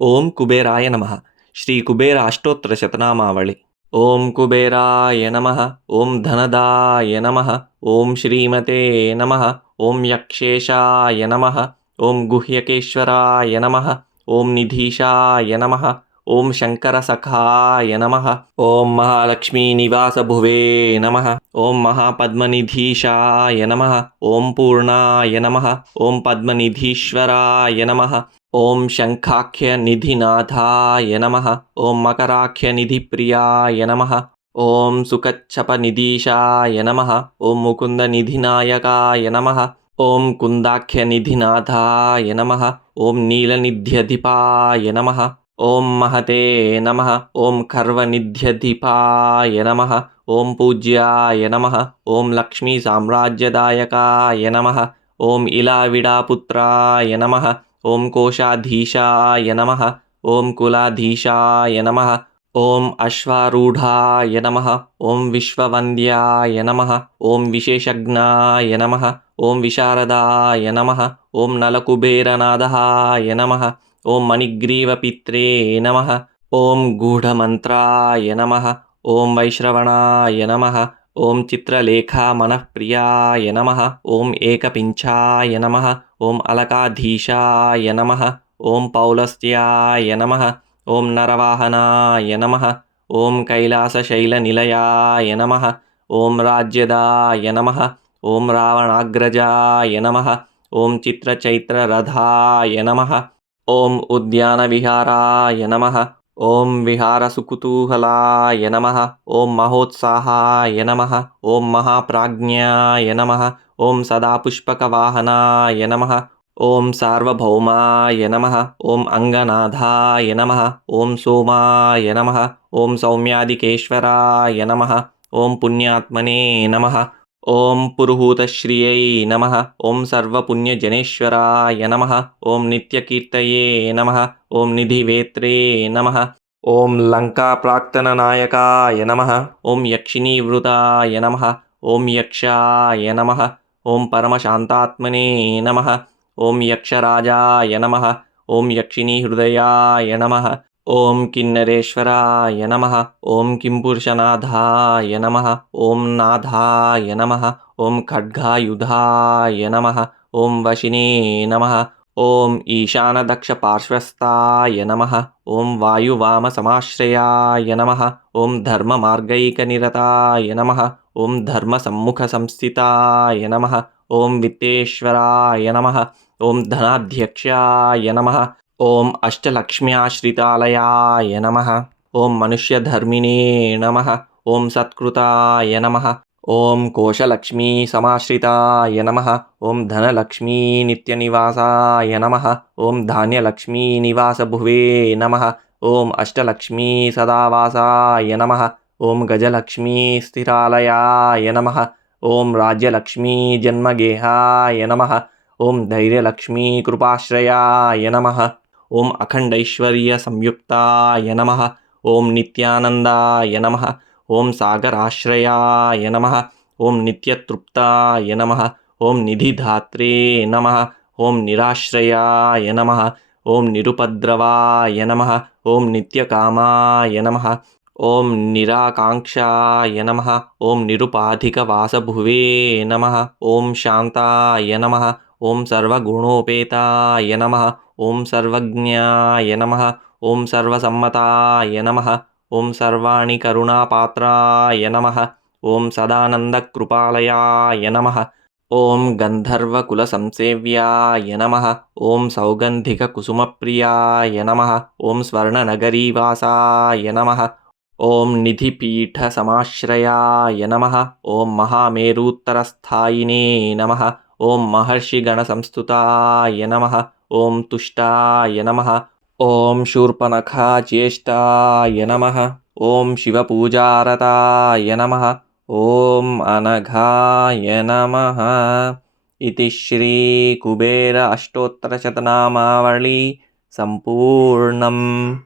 ओम कुबेराय नमः। श्री कुबेर अष्टोत्तर शतनामावळि। ओम कुबेराय नमः। ओम धनदाय नमः। ओम श्रीमते नमः। ओम यक्षेशाय नमः। ओम गुह्यकेश्वराय नमः। ओम निधीशाय नमः। ओम शंकरसखाय नमः। ओम महालक्ष्मी निवास भुवे नमः। ओम महापद्मनिधीशाय नमः। ओम पूर्णाय नमः। ओम पद्मनिधीश्वराय नमः। ओम शंखाख्य निधिनाथाय नमः। ओम मकराख्य निधिप्रियाय नमः। ओम सुकच्छप निधीशाय नमः। ओम मुकुंद निधिनायकाय नमः। ओम कुंदाख्य निधिनाथाय नमः। ओम नीलनिध्यधिपाय नमः। ओम महते नमः। ओम खर्वनिध्यधिपाय नमः। ओम पूज्याय नमः। ओम लक्ष्मी साम्राज्यदायकाय नमः। ओम इलाविडापुत्राय नमः। ओम कोशाधीशाय नमः। ओम कुलाधीशाय नमः। ओम अश्वारूढ़ाय नमः। ओम विश्ववन्द्याय नमः। ओम विशेषज्ञाय नमः। ओम विशारदाय नमः। ओम नलकुबेरनादहाय नमः। ओम मणिग्रीवपित्रे नमः। ओम गूढ़मन्त्राय नमः। ओम वैश्रवणाय नमः। ओम चित्रलेखामनःप्रियाय नमः। ओम एकपिञ्चाय नमः। ओम अलकाधीशाय नमः। ओम पौलस्त्याय नमः। ओम नरवाहनाय नमः। ओम कैलासशैलनिलयाय नमः। ओम राज्यदाय नमः। ओम रावणाग्रजाय नमः। ओम चित्रचैत्ररथाय नमः। ओम उद्यानविहाराय नमः। ओम विहारसुकुतूहलाय नमः। ओम महोत्साहाय नमः। ओम महाप्राज्ञाय नमः। ओम सदापुष्पकवाहनाय नमः। ओम सार्वभौमाय नमः। ओम अंगनाथाय नमः। ओम सोमाय नमः। ओम सौम्यादिकेश्वराय नमः। ओम पुण्यात्मने नमः। ओम पुरुहूतश्रियै नमः। ओम सर्वपुण्यजनेश्वराय नमः। ओम नित्यकीर्तये नमः। ओम निधिवेत्रे नमः। ओम लंकाप्राक्तननायकाय नमः। ओम यक्षिणीवृताय नमः। ओम यक्षाय नमः। ओम परमशान्तात्मने नमः। ओम यक्षराजाय नमः। ओम यक्षिणीहृदयाय नमः। ओम किन्नरेश्वराय नमः। ओम किंपुरुषनाथाय नमः। ओम नाथाय नमः। ओम खड्गायुधाय नमः। ओम वशिने नमः। ओम ईशानदक्षपार्श्वस्थाय नमः। ओम वायुवामसमाश्रयाय नमः। ओम धर्ममार्गैकनिरताय नमः। ओम धर्मसम्मुखसंस्थिताय नमः। ओम वित्तेश्वराय नमः। ओम धनाध्यक्षाय नमः। ओम अष्टलक्ष्म्याश्रितालयाय नमः। ओम मनुष्यधर्मिणे नमः। ओम सत्कृताय नमः। ओम कोशलक्ष्मी समाश्रिताय नमः। ओम धनलक्ष्मी नित्यनिवासाय नमः। ओम धान्यलक्ष्मी निवासभुवे नमः। ओम अष्टलक्ष्मी सदावासाय नमः। ओम गजलक्ष्मी स्थिरालयाय नमः। ओम राज्यलक्ष्मी जन्मगेहाय नमः। ओम धैर्यलक्ष्मी कृपाश्रयाय नमः। ओम अखंडैश्वर्यसंयुक्ताय नमः। ओम नित्यानंदाय नमः। ओम सागराश्रयाय नमः। ओम नित्यतृप्ताय नमः। ओम निधिधात्रे नमः। ओम निराश्रयाय नमः। ओम निरुपद्रवाय नमः। ओम नित्यकामाय नमः। ओम निराकांक्षाय नमः। ओम निरुपाधिकवासभुवे नमः। ओम शांताय नमः। ओम सर्वगुणोपेताय नमः। ओम सर्वज्ञाय नमः। ओम सर्वसम्मताय नमः। ओम सर्वाणि करुणापात्राय नमः। ओम सदानन्दकृपालयाय नमः। ओम गन्धर्वकुलसंसेव्याय नमः। ओम सौगन्धिककुसुमप्रियाय नमः। ओम स्वर्णनगरीवासाय नमः। ओम निधिपीठसमाश्रयाय नमः। ओम महामेरुत्तरस्थायिने नमः। ओम महर्षिगणसंस्तुताय नमः। ओम तुष्टाय नमः। ओम शूर्पणखाज्येष्ठाय नमः। ओम शिवपूजारताय नमः। ओम अनघाय नमः। इति श्री कुबेर अष्टोत्तरशतनामावळि सम्पूर्णम्।